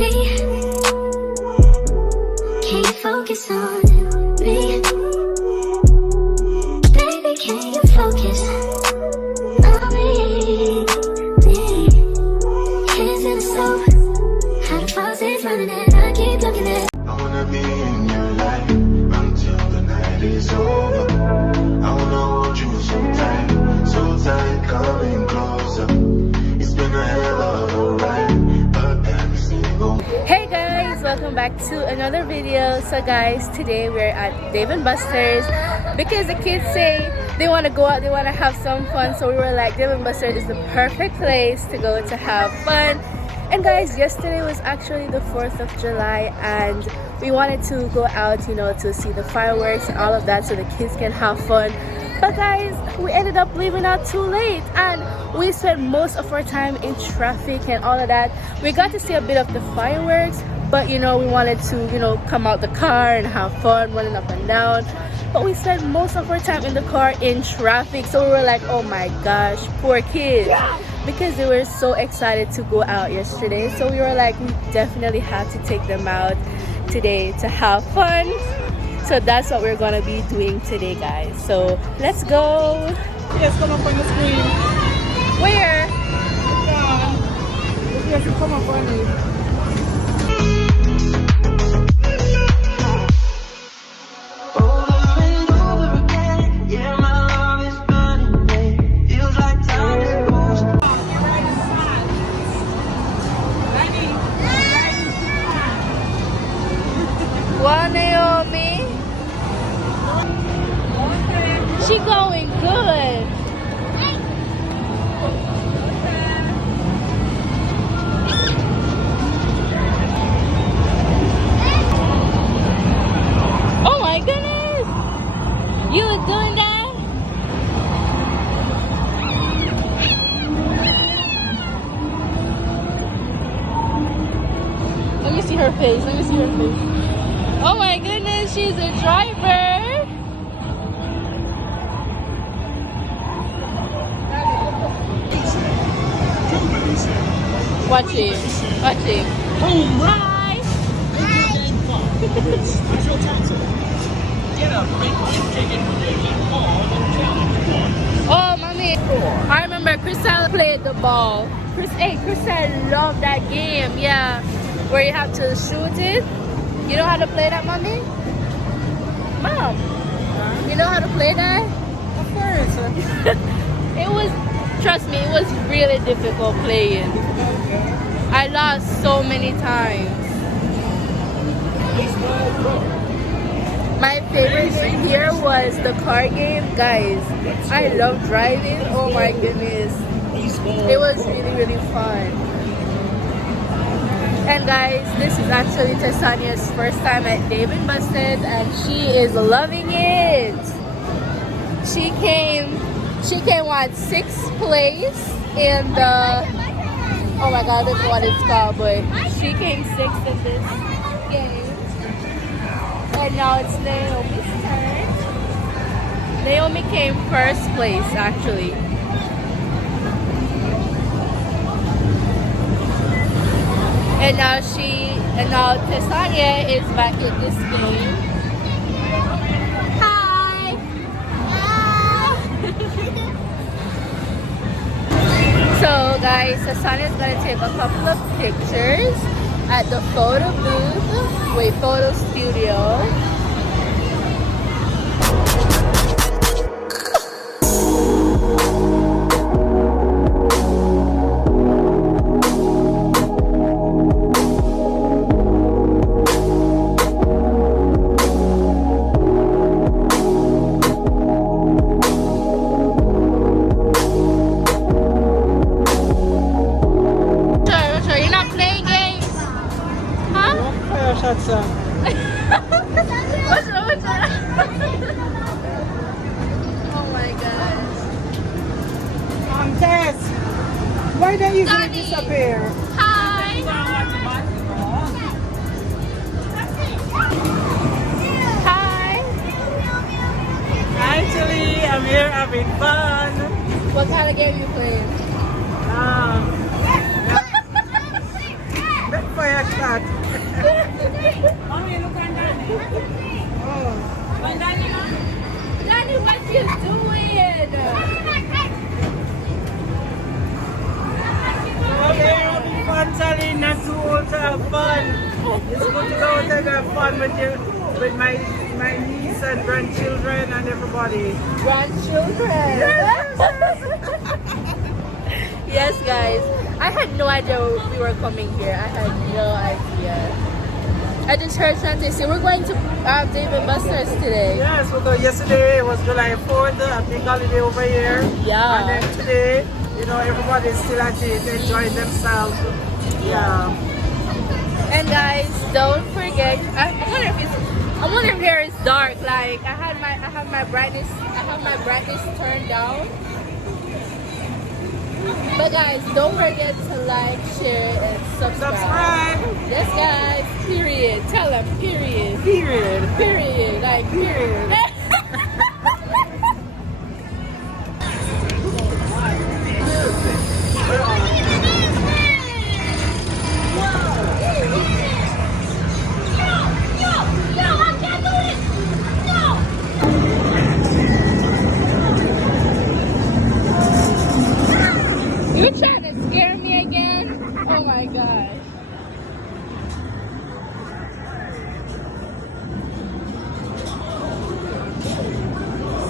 me. Can you focus on me? Baby, can you focus on me? Hands in the soap, how the faucet's running and I keep looking at. I wanna be in your life until the night is over. I wanna hold you so tight, coming closer. It's been a hell of a ride, but every single. Hey guys, welcome back to another video. So guys, today we're at Dave & Buster's because the kids say they want to go out, they want to have some fun. So we were like, Dave & Buster's is the perfect place to go to have fun. And guys, yesterday was actually the 4th of July and we wanted to go out, you know, to see the fireworks and all of that so the kids can have fun. But guys, we ended up leaving out too late and we spent most of our time in traffic and all of that. We got to see a bit of the fireworks, but you know, we wanted to, you know, come out the car and have fun running up and down. But we spent most of our time in the car in traffic. So we were like, oh my gosh, poor kids. Because they were so excited to go out yesterday. So we were like, we definitely have to take them out today to have fun. So that's what we're gonna be doing today, guys. So let's go. Yes, come up on the screen. Where? Yes, come up on it. Wow, Naomi. She going good. Oh my goodness! You were doing that? Let me see her face. Let me see her face. Oh my goodness, she's a driver. Watch him. Watch him. Hi. Oh, mommy. I remember Crystal played the ball. Crystal loved that game. Yeah. Where you have to shoot it. You know how to play that, mommy? Mom, you know how to play that? Of course. It was, trust me, it was really difficult playing. I lost so many times. My favorite thing here was the car game. Guys, I love driving. Oh my goodness. It was really, really fun. And guys, this is actually Tessania's first time at Dave & Buster's and she is loving it. She came what, 6th place in the, oh my god, I don't know what it's called, but she came 6th in this game. And now it's Naomi's turn. Naomi came 1st place actually. And now Tessania is back in this game. Hi! So guys, Tessania is going to take a couple of pictures at the photo booth, photo studio. What's up? What's wrong? Oh my gosh. Tess, why don't you Daddy. disappear? Hi. Hi. Actually, I'm here having fun. What kind of game you playing? Fire that? Mommy, look on Danny. Oh. On Danny, huh? Danny, what you doing? Okay, having fun, Sally. Not too old to have fun. It's good to go out and have fun with you, with my niece and grandchildren and everybody. Grandchildren. Yes, guys. I had no idea we were coming here. I had no idea. I just heard Shanti say we're going to Dave and Buster's today. Yes, because yesterday was July 4th, a big holiday over here. Yeah. And then today, you know, everybody's still at it, enjoying themselves. Yeah. And guys, don't forget. I wonder if here is dark. Like I have my brightness turned down. But guys, don't forget to like, share, and subscribe. Subscribe. Yes, guys. Period. Tell them. Period. Period. Period. Like Period. You trying to scare me again? Oh my gosh.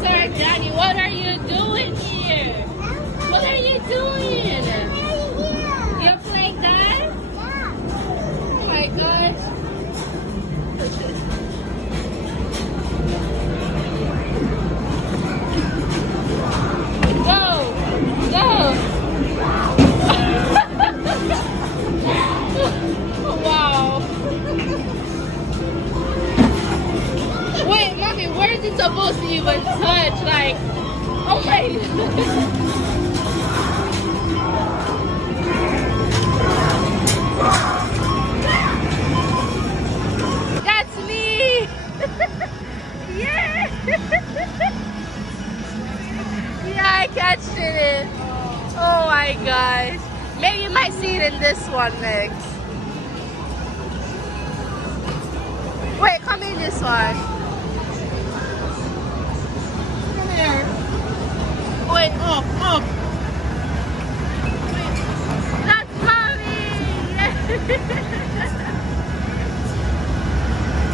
Sir Johnny, what are you doing here? What are you doing? You're playing that? Oh my gosh. Go! Go! Wow. Wait, mommy, where is it supposed to even touch? Like, oh my That's me! Yeah! Yeah, I catched it. Oh my gosh. Maybe you might see it in this one next. Wait, come in this one. Come here. Wait, Up, up. that's mommy!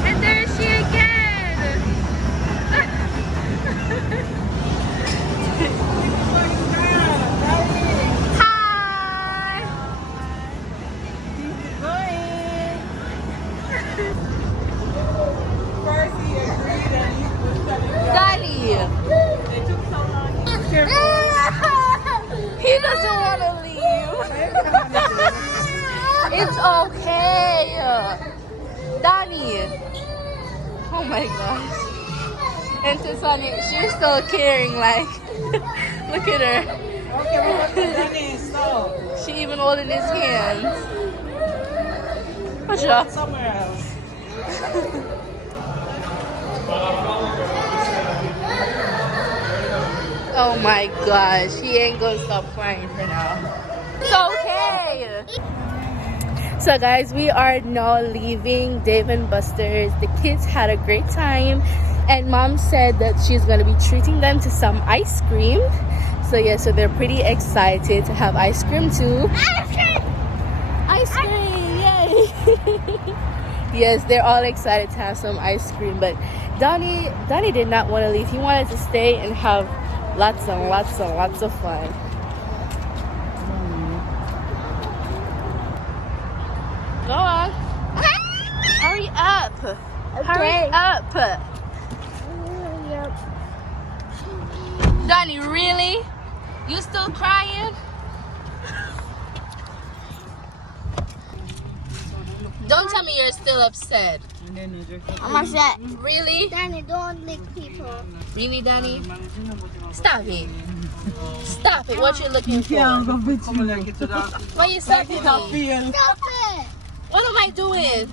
And there she again! Hi! First he agreed and he was telling you. Daddy! It took so long. He doesn't want to leave. It's okay. Donnie. Oh my gosh. And to Sunny, she's still caring, like, look at her. Okay, we got the Danny, so. She even holding his hands. What's up? Somewhere else. Oh my gosh, he ain't gonna stop crying for now. It's okay. So guys, we are now leaving Dave and Buster's. The kids had a great time, and mom said that she's gonna be treating them to some ice cream. So yeah, so they're pretty excited to have ice cream too. Ice cream! Ice cream! Yay! Yes, they're all excited to have some ice cream, but Donnie did not want to leave. He wanted to stay and have lots and lots and lots of fun. Go on. Hurry up. Hurry up. Donnie, really? You still crying? Don't tell me you're still upset. I'm upset. Really? Danny, don't lick people. Really, Danny? Stop it. Stop it. What you looking for? Come on, like it to that. Why you slapping me? Stop it! What am I doing?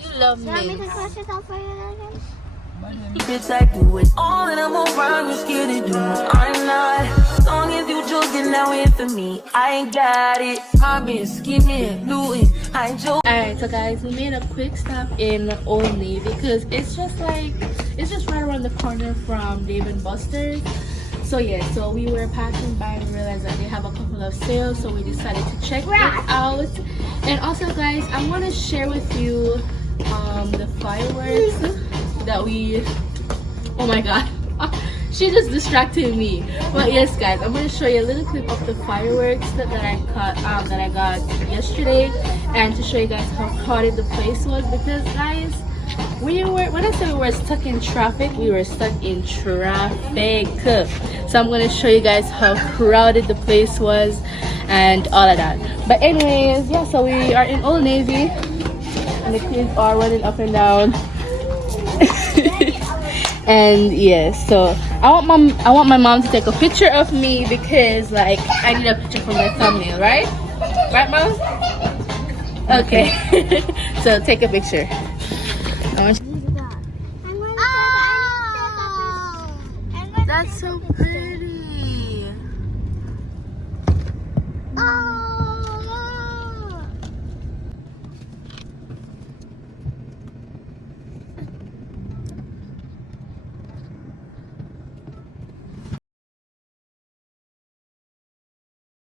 You love You want me me. to crush it out for you again? Bitch, I do it all and I'm around, you scared to do it. I'm not. Long as you joking, now in for me. I ain't got it. Poppin', skimming, looting. I ain't joking. Alright, so guys, we made a quick stop in Old Navy because it's just right around the corner from Dave & Buster's. So yeah, so we were passing by and realized that they have a couple of sales, so we decided to check it out. And also guys, I want to share with you the fireworks that we, oh my god, she just distracted me. But yes guys, I'm going to show you a little clip of the fireworks that I got yesterday, and to show you guys how crowded the place was, because guys, when I said we were stuck in traffic, we were stuck in traffic. So I'm gonna show you guys how crowded the place was and all of that. But anyways, yeah, so we are in Old Navy and the kids are running up and down. And yes, so I want my mom to take a picture of me because like I need a picture for my thumbnail, right? Right, mom? Okay. So take a picture. That's so pretty.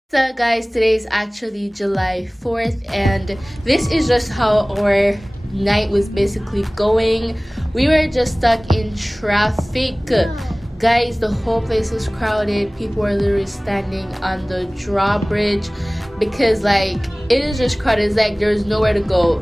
So guys, today is actually July 4th and this is just how our night was basically going. We were just stuck in traffic. Guys, the whole place was crowded. People were literally standing on the drawbridge because like it is just crowded. It's like there's nowhere to go.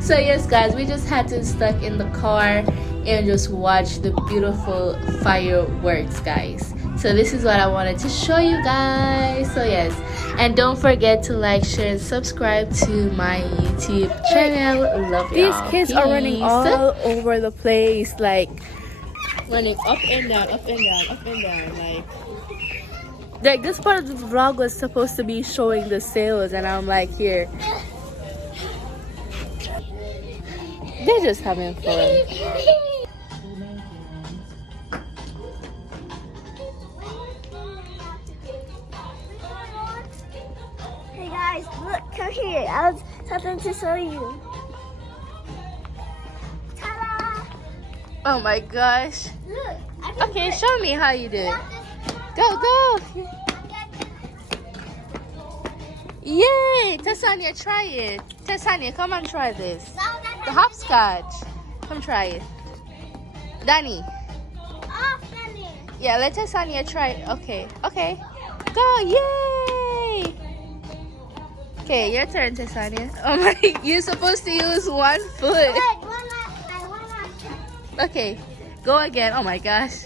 So yes guys, we just had to stuck in the car and just watch the beautiful fireworks, guys. So this is what I wanted to show you guys. So yes, and don't forget to like, share, and subscribe to my YouTube channel. Love y'all. These kids are running all over the place, like running up and down, up and down, up and down. Like this part of the vlog was supposed to be showing the sales, and I'm like, here. They're just having fun. Hey guys, look, come here. I have something to show you. Ta-da! Oh my gosh. Look. Okay, show me how you do it. Go, go. Yay! Tessania, try it. Tessania, come and try this. The hopscotch. Come try it. Danny. Yeah, let Tessania try it. Okay, okay. Go, yay! Okay, your turn, Tessania. Oh my, you're supposed to use one foot. Okay, go again. Oh my gosh.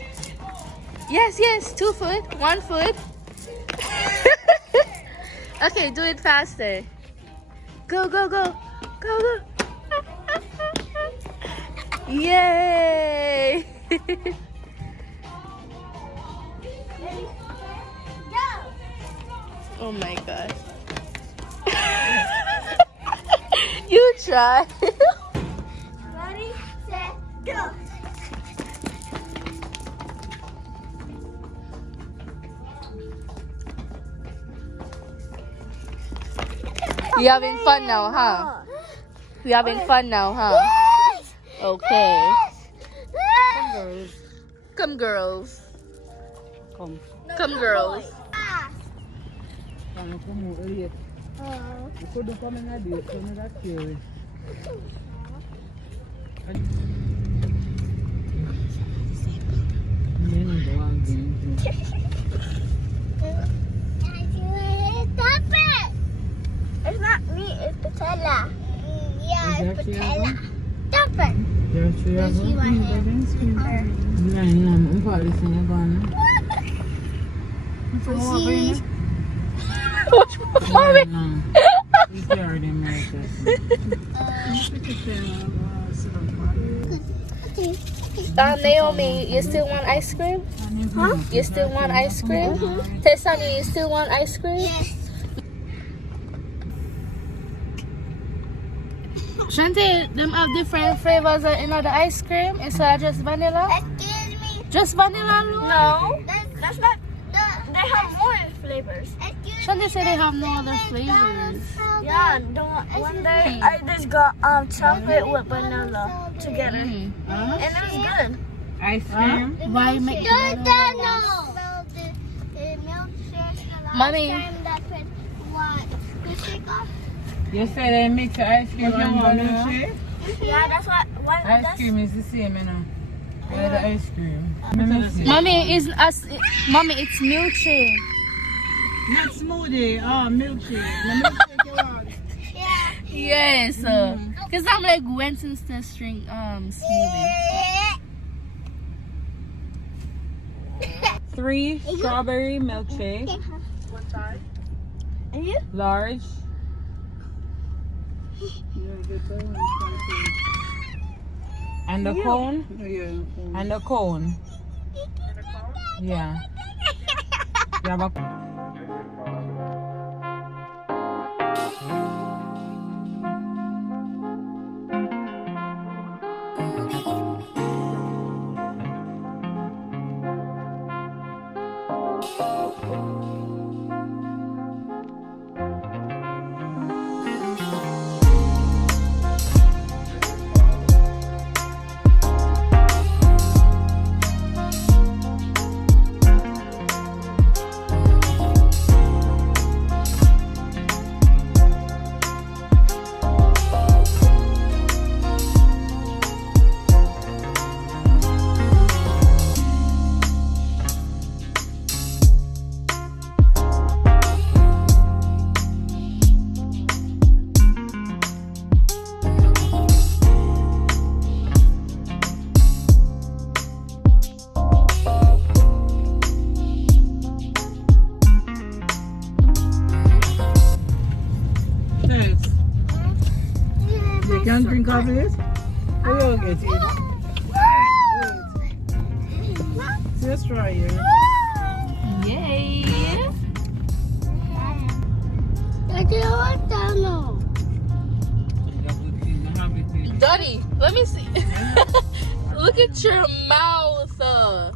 Yes, yes, 2 foot, 1 foot. Okay, do it faster. Go, go, go. Go, go. Yay! Oh my gosh. You try. Ready, set, go. You having fun now, huh? You having fun now, huh? Yes! Okay. Yes! Come, girls. Come. Come, girls. Ah. Come earlier. Oh. You could come in a day, come in that here. Stop it! It's not me, it's Patella. Yeah, it's Patella. Stop it! Watch mommy. Naomi, you still want ice cream? Huh? You still want ice cream? Tessania, you still want ice cream? Yes. Shante, them have different flavors in the ice cream instead of just vanilla? Excuse me. Just vanilla, Lou? No, that's not. They have more flavors. Shante said they have no other flavors. Yeah, one day I just got chocolate with vanilla together, and it was good. Ice cream. Why make Mommy. You said they mix the ice cream and vanilla? Yeah, that's what. Ice cream is the same, you know. Yeah, the ice cream. Mommy, it's milkshake. Not smoothie, milkshake. The milkshake you want? Yes, because I'm like Winston string smoothie. 3 strawberry milkshake. And you? Large. And the cone? Yeah. And the cone? Yeah. You have a... You can't drink of it? Who will get it? Just try it. Yay! Daddy, let me see. Look at your mouth. Huh?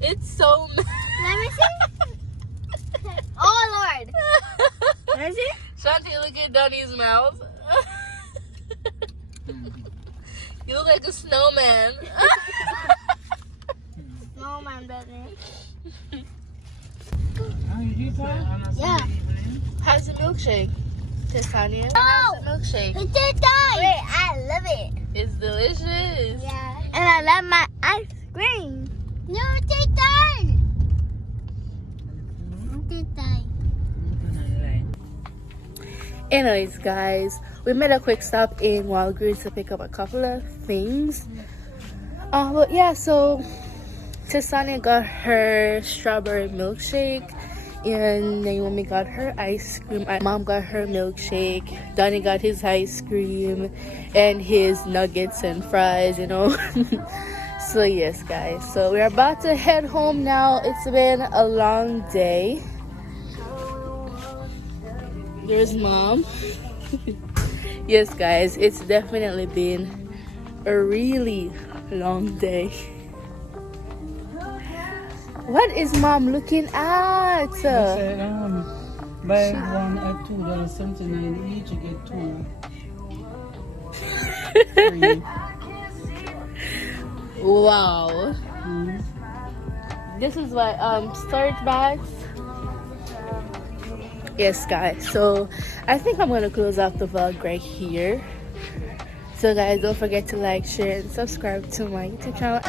It's so. Let me see. Oh Lord. Let me see. Shanti, look at Donnie's mouth. You look like a snowman. Snowman, baby. Yeah. How's the milkshake? Testania? Oh! How's the milkshake? It's done. Wait, I love it. It's delicious. Yeah. And I love my ice cream. No, it's done. It's done. Anyways, guys, we made a quick stop in Walgreens to pick up a couple of things. But yeah, so Tessania got her strawberry milkshake, and Naomi got her ice cream. Mom got her milkshake. Donnie got his ice cream and his nuggets and fries, you know. So yes, guys. So we're about to head home now. It's been a long day. There's Mom. Yes, guys, it's definitely been a really long day. What is Mom looking at? Said, buy one at $2.79 each, you get 2 free. Wow. This is what storage bags. Yes, guys, so I think I'm gonna close off the vlog right here. So guys, don't forget to like, share, and subscribe to my YouTube channel.